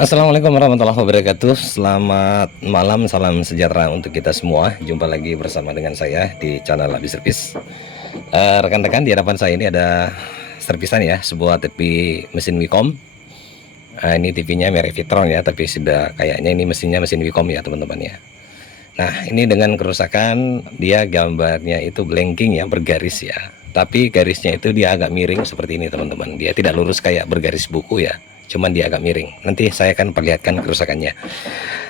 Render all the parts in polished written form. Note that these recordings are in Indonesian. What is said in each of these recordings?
Assalamualaikum warahmatullahi wabarakatuh. Selamat malam, salam sejahtera untuk kita semua. Jumpa lagi bersama dengan saya di channel Abi Service. Rekan-rekan, di hadapan saya ini ada servisan ya, sebuah TV mesin Wicom. Ini TV-nya merek Victron ya, tapi sudah kayaknya ini mesinnya mesin Wicom ya teman-teman ya. Nah, ini dengan kerusakan, dia gambarnya itu blinking ya, bergaris ya. Tapi garisnya itu dia agak miring seperti ini teman-teman. Dia tidak lurus kayak bergaris buku ya, cuman dia agak miring. Nanti saya akan perlihatkan kerusakannya.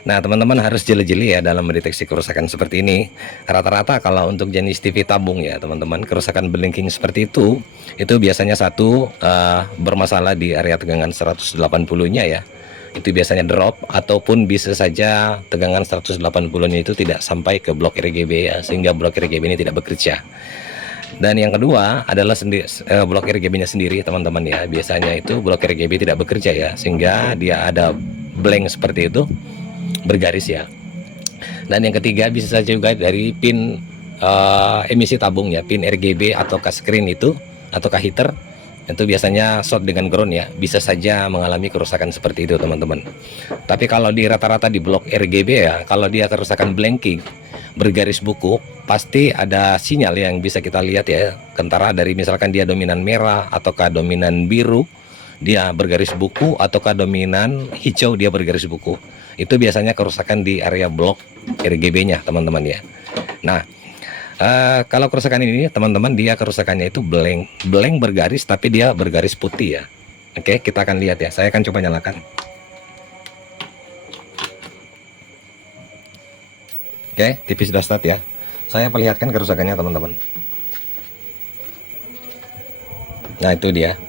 Nah, teman-teman harus jeli-jeli ya dalam mendeteksi kerusakan seperti ini. Rata-rata kalau untuk jenis TV tabung ya teman-teman, kerusakan blinking seperti itu biasanya satu bermasalah di area tegangan 180-nya ya. Itu biasanya drop, ataupun bisa saja tegangan 180-nya itu tidak sampai ke blok RGB ya, sehingga blok RGB ini tidak bekerja. Dan yang kedua adalah blok RGB-nya sendiri teman-teman ya. Biasanya itu blok RGB tidak bekerja ya, sehingga dia ada blank seperti itu, bergaris ya. Dan yang ketiga bisa saja juga dari pin emisi tabung ya, pin RGB ataukah screen itu, ataukah heater itu biasanya short dengan ground ya, bisa saja mengalami kerusakan seperti itu teman-teman. Tapi kalau di rata-rata di blok RGB ya, kalau dia kerusakan blanking bergaris buku, pasti ada sinyal yang bisa kita lihat ya, kentara dari misalkan dia dominan merah ataukah dominan biru dia bergaris buku, ataukah dominan hijau dia bergaris buku. Itu biasanya kerusakan di area blok RGB-nya teman-teman ya. Nah, kalau kerusakan ini teman-teman, dia kerusakannya itu blank bergaris, tapi dia bergaris putih ya. Oke, kita akan lihat ya, saya akan coba nyalakan. Oke, TV sudah start ya. Saya perlihatkan kerusakannya teman-teman. Nah, itu dia.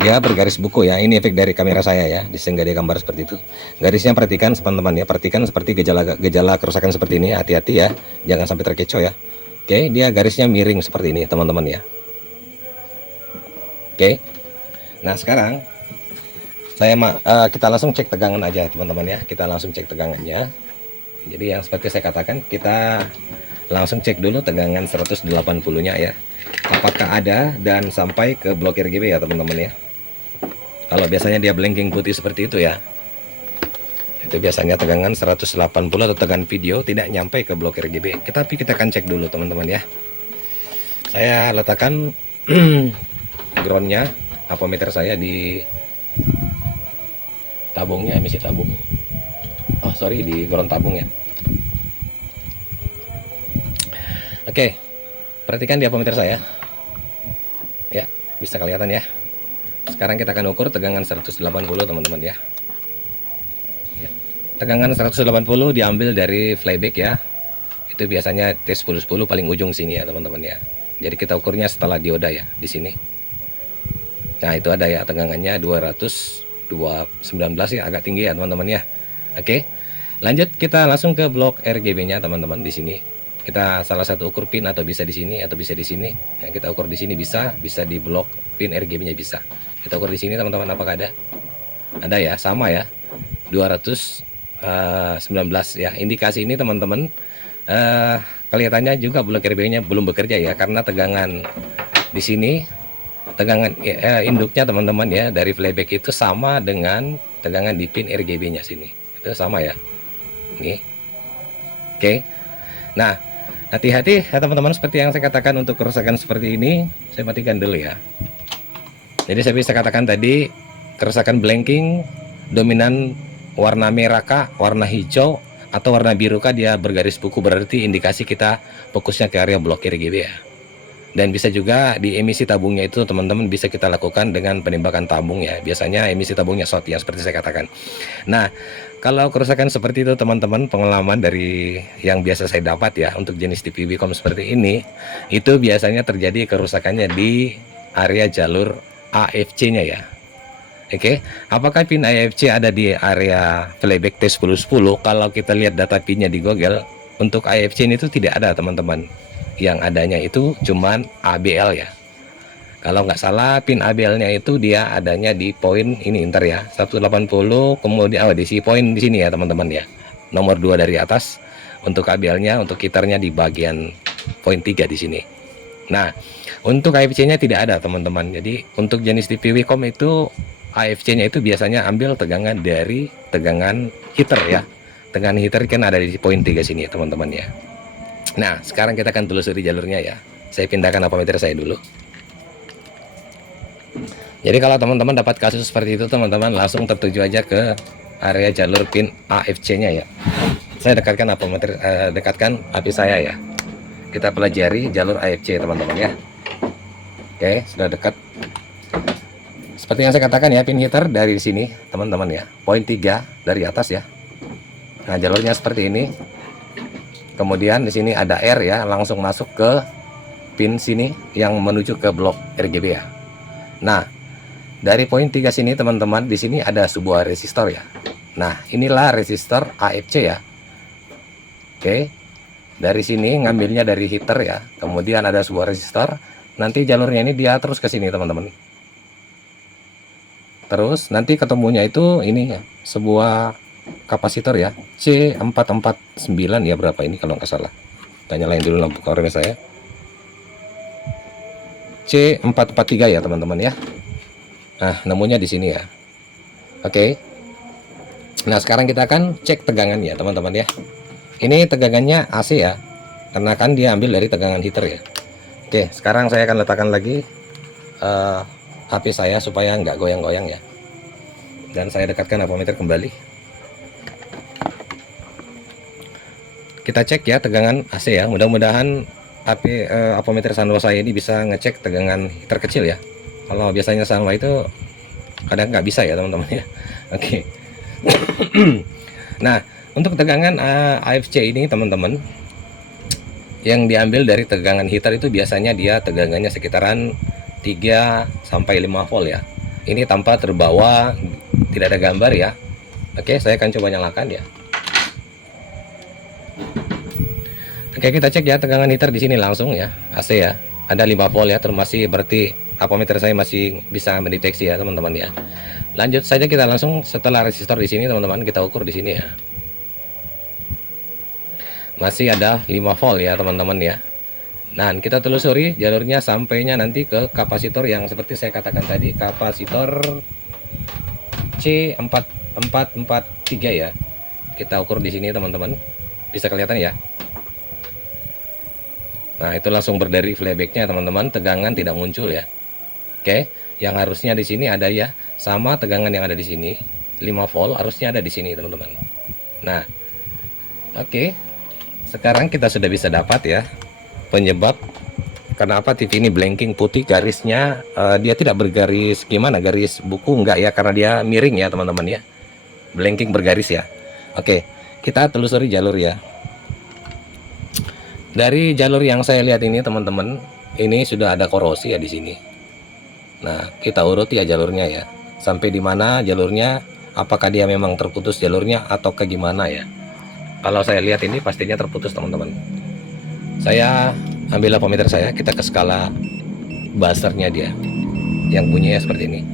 Dia bergaris buku ya. Ini efek dari kamera saya ya, sehingga dia gambar seperti itu. Garisnya perhatikan teman-teman ya, perhatikan seperti gejala kerusakan seperti ini. Hati-hati ya, jangan sampai terkecoh ya. Oke, dia garisnya miring seperti ini teman-teman ya. Oke. Nah, sekarang kita langsung cek tegangan aja teman-teman ya. Kita langsung cek tegangannya. Jadi yang seperti saya katakan, kita langsung cek dulu tegangan 180-nya ya, apakah ada dan sampai ke blok RGB ya teman-teman ya. Kalau biasanya dia blinking putih seperti itu ya, itu biasanya tegangan 180 atau tegangan video tidak nyampe ke blok RGB. Tapi kita akan cek dulu teman-teman ya. Saya letakkan groundnya, ampermeter saya di tabungnya, emisi tabung. Di ground tabung ya. Oke, perhatikan di ampermeter saya ya, bisa kelihatan ya. Sekarang kita akan ukur tegangan 180 teman-teman ya. Tegangan 180 diambil dari flyback ya. Itu biasanya T1010 paling ujung sini ya teman-teman ya. Jadi kita ukurnya setelah dioda ya, di sini. Nah, itu ada ya tegangannya 219 ya, agak tinggi ya teman-teman ya. Oke, lanjut kita langsung ke blok RGB-nya teman-teman. Di sini kita salah satu ukur pin, atau bisa di sini atau bisa di sini. Yang kita ukur di sini bisa di blok pin RGB-nya bisa. Kita ukur di sini teman-teman, apakah ada? Ada ya, sama ya. 219 ya. Indikasi ini teman-teman, kelihatannya juga blok RGB-nya belum bekerja ya, karena tegangan di sini, tegangan induknya teman-teman ya dari flyback itu sama dengan tegangan di pin RGB-nya sini. Itu sama ya, ini. Oke, nah hati-hati ya teman-teman, seperti yang saya katakan untuk kerusakan seperti ini. Saya matikan dulu ya. Jadi saya bisa katakan tadi, kerusakan blinking dominan warna merah kah, warna hijau, atau warna biru kah dia bergaris buku, berarti indikasi kita fokusnya ke area blok RGB ya. Dan bisa juga di emisi tabungnya itu teman-teman, bisa kita lakukan dengan penembakan tabung ya. Biasanya emisi tabungnya short ya, seperti saya katakan. Nah, kalau kerusakan seperti itu teman-teman, pengalaman dari yang biasa saya dapat ya, untuk jenis TV Wicom seperti ini, itu biasanya terjadi kerusakannya di area jalur AFC-nya ya. Oke, apakah pin AFC ada di area flyback T1010? Kalau kita lihat data pinnya di Google, untuk AFC ini itu tidak ada teman-teman. Yang adanya itu cuman ABL ya. Kalau nggak salah pin ABL-nya itu dia adanya di poin ini ntar ya, 180, kemudian di si poin di sini ya teman-teman ya. Nomor 2 dari atas untuk ABL-nya, untuk kitarnya di bagian poin 3 di sini. Nah, untuk AFC-nya tidak ada teman-teman. Jadi untuk jenis TV Wicom itu AFC-nya itu biasanya ambil tegangan dari tegangan heater ya. Tegangan heater kan ada di poin 3 sini ya teman-teman ya. Nah, sekarang kita akan telusuri jalurnya ya. Saya pindahkan ampermeter saya dulu. Jadi kalau teman-teman dapat kasus seperti itu, teman-teman langsung tertuju aja ke area jalur pin AFC-nya ya. Saya dekatkan ampermeter, dekatkan api saya ya. Kita pelajari jalur AFC teman-teman ya. Oke, sudah dekat. Seperti yang saya katakan ya, pin heater dari sini teman-teman ya. Poin 3 dari atas ya. Nah, jalurnya seperti ini. Kemudian di sini ada R ya, langsung masuk ke pin sini yang menuju ke blok RGB ya. Nah, dari poin 3 sini teman-teman, di sini ada sebuah resistor ya. Nah, inilah resistor AFC ya. Oke. Dari sini ngambilnya dari heater ya. Kemudian ada sebuah resistor. Nanti jalurnya ini dia terus ke sini teman-teman. Terus nanti ketemunya itu ini ya, sebuah kapasitor ya, C449 ya, berapa ini kalau nggak salah. Kita nyalain dulu lampu korek saya. C443 ya teman-teman ya. Nah, nemunya di sini ya. Oke. Nah, sekarang kita akan cek tegangan ya teman-teman ya. Ini tegangannya AC ya, karena kan dia ambil dari tegangan heater ya. Oke, sekarang saya akan letakkan lagi HP saya supaya nggak goyang-goyang ya. Dan saya dekatkan ampermeter kembali. Kita cek ya tegangan AC ya. Mudah-mudahan ampermeter Sanwa saya ini bisa ngecek tegangan terkecil ya. Kalau biasanya Sanwa itu kadang nggak bisa ya teman-teman ya. Oke. Nah, untuk tegangan AFC ini teman-teman, yang diambil dari tegangan heater itu biasanya dia tegangannya sekitaran 3 sampai 5 volt ya. Ini tanpa terbawa, tidak ada gambar ya. Oke, saya akan coba nyalakan ya. Oke, kita cek ya tegangan heater di sini langsung ya, AC ya. Ada 5 volt ya, termasih berarti ampermeter saya masih bisa mendeteksi ya teman-teman ya. Lanjut saja kita langsung setelah resistor di sini teman-teman, kita ukur di sini ya. Masih ada 5 volt ya teman-teman ya. Nah, kita telusuri jalurnya sampainya nanti ke kapasitor yang seperti saya katakan tadi, kapasitor C443 ya. Kita ukur di sini teman-teman. Bisa kelihatan ya. Nah, itu langsung berdiri flybacknya teman-teman, tegangan tidak muncul ya. Oke, yang harusnya di sini ada ya, sama tegangan yang ada di sini, 5 volt harusnya ada di sini teman-teman. Nah, oke. Sekarang kita sudah bisa dapat ya penyebab kenapa TV ini blinking putih garisnya, dia tidak bergaris gimana, garis buku enggak ya, karena dia miring ya teman-teman ya. Blinking bergaris ya. Oke, kita telusuri jalur ya. Dari jalur yang saya lihat ini teman-teman, ini sudah ada korosi ya di sini. Nah, kita urut ya jalurnya ya. Sampai di mana jalurnya, apakah dia memang terputus jalurnya atau ke gimana ya. Kalau saya lihat ini pastinya terputus teman-teman. Saya ambil ampermeter saya, kita ke skala buzzernya dia, yang bunyinya seperti ini.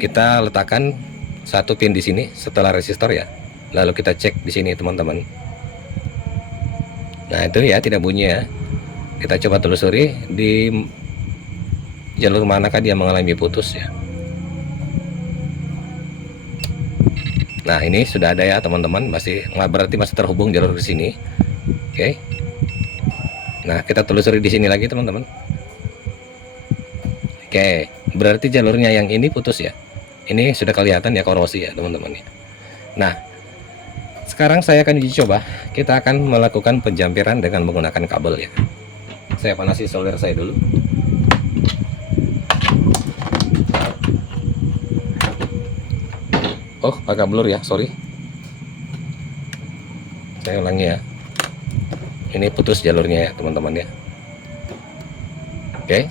Kita letakkan satu pin di sini setelah resistor ya. Lalu kita cek di sini teman-teman. Nah, itu ya tidak bunyi ya. Kita coba telusuri di jalur manakah dia mengalami putus ya. Nah, ini sudah ada ya teman-teman, masih berarti masih terhubung jalur di sini. Oke. Nah, kita telusuri di sini lagi teman-teman. Oke, berarti jalurnya yang ini putus ya. Ini sudah kelihatan ya korosi ya teman-teman ya. Nah, sekarang saya akan uji coba. Kita akan melakukan penjampiran dengan menggunakan kabel ya. Saya panasi solder saya dulu. Oh, agak blur ya, sorry. Saya ulangi ya. Ini putus jalurnya ya teman-teman ya. Oke.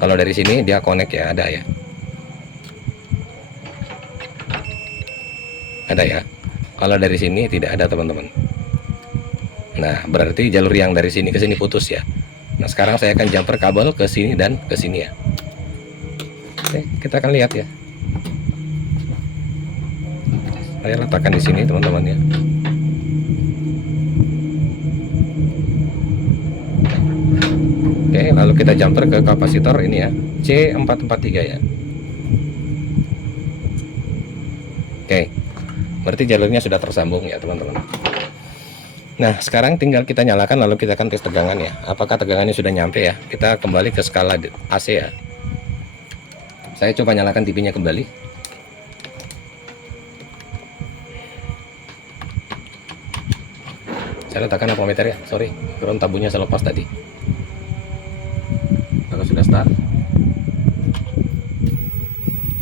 Kalau dari sini dia connect ya, ada ya. Ada ya. Kalau dari sini tidak ada teman-teman. Nah, berarti jalur yang dari sini ke sini putus ya. Nah, sekarang saya akan jumper kabel ke sini dan ke sini ya. Oke, kita akan lihat ya. Saya letakkan di sini teman-teman ya. Oke, lalu kita jumper ke kapasitor ini ya, C443 ya. Oke, berarti jalurnya sudah tersambung ya teman-teman. Nah, sekarang tinggal kita nyalakan lalu kita akan tes tegangan ya. Apakah tegangannya sudah nyampe ya? Kita kembali ke skala AC ya. Saya coba nyalakan TV-nya kembali. Saya letakkan ampermeter ya. Sorry, ground tabungnya saya lepas tadi. Kalau sudah start.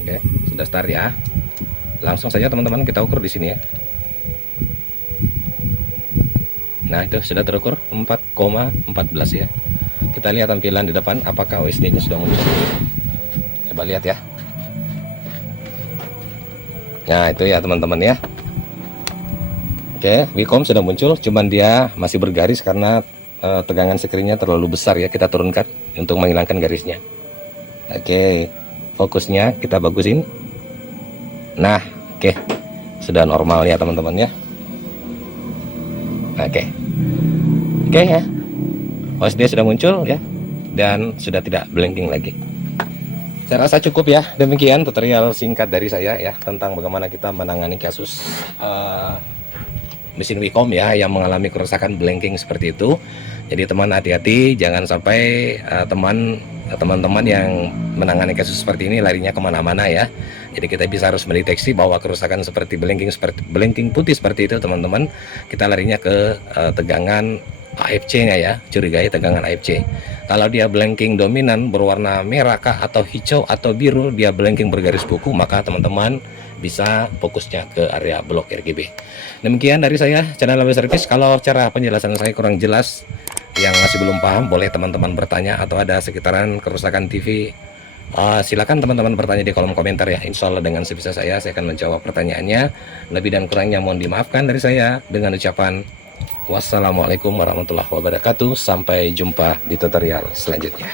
Oke, sudah start ya. Langsung saja teman-teman kita ukur di sini ya. Nah, itu sudah terukur 4,14 ya. Kita lihat tampilan di depan apakah OSD-nya sudah muncul. Coba lihat ya. Nah, itu ya teman-teman ya. Oke, Wacom sudah muncul, cuman dia masih bergaris karena tegangan screen-nya terlalu besar ya. Kita turunkan untuk menghilangkan garisnya. Oke, fokusnya kita bagusin. Nah, oke, sudah normal ya teman-teman ya. Oke ya, OSD sudah muncul ya, dan sudah tidak blinking lagi. Saya rasa cukup ya. Demikian tutorial singkat dari saya ya tentang bagaimana kita menangani kasus mesin Wacom ya yang mengalami kerusakan blinking seperti itu. Jadi teman hati-hati, jangan sampai teman-teman yang menangani kasus seperti ini larinya kemana-mana ya. Jadi kita bisa harus mendeteksi bahwa kerusakan seperti blinking putih seperti itu teman-teman, kita larinya ke tegangan AFC-nya ya, curigai tegangan AFC. Kalau dia blinking dominan berwarna merah kah atau hijau atau biru, dia blinking bergaris buku, maka teman-teman bisa fokusnya ke area blok RGB. Demikian dari saya, channel Labis Service. Kalau cara penjelasan saya kurang jelas, yang masih belum paham, boleh teman-teman bertanya, atau ada sekitaran kerusakan TV, silakan teman-teman bertanya di kolom komentar ya. Insya Allah dengan sebisa saya akan menjawab pertanyaannya. Lebih dan kurangnya mohon dimaafkan dari saya dengan ucapan wassalamualaikum warahmatullahi wabarakatuh. Sampai jumpa di tutorial selanjutnya.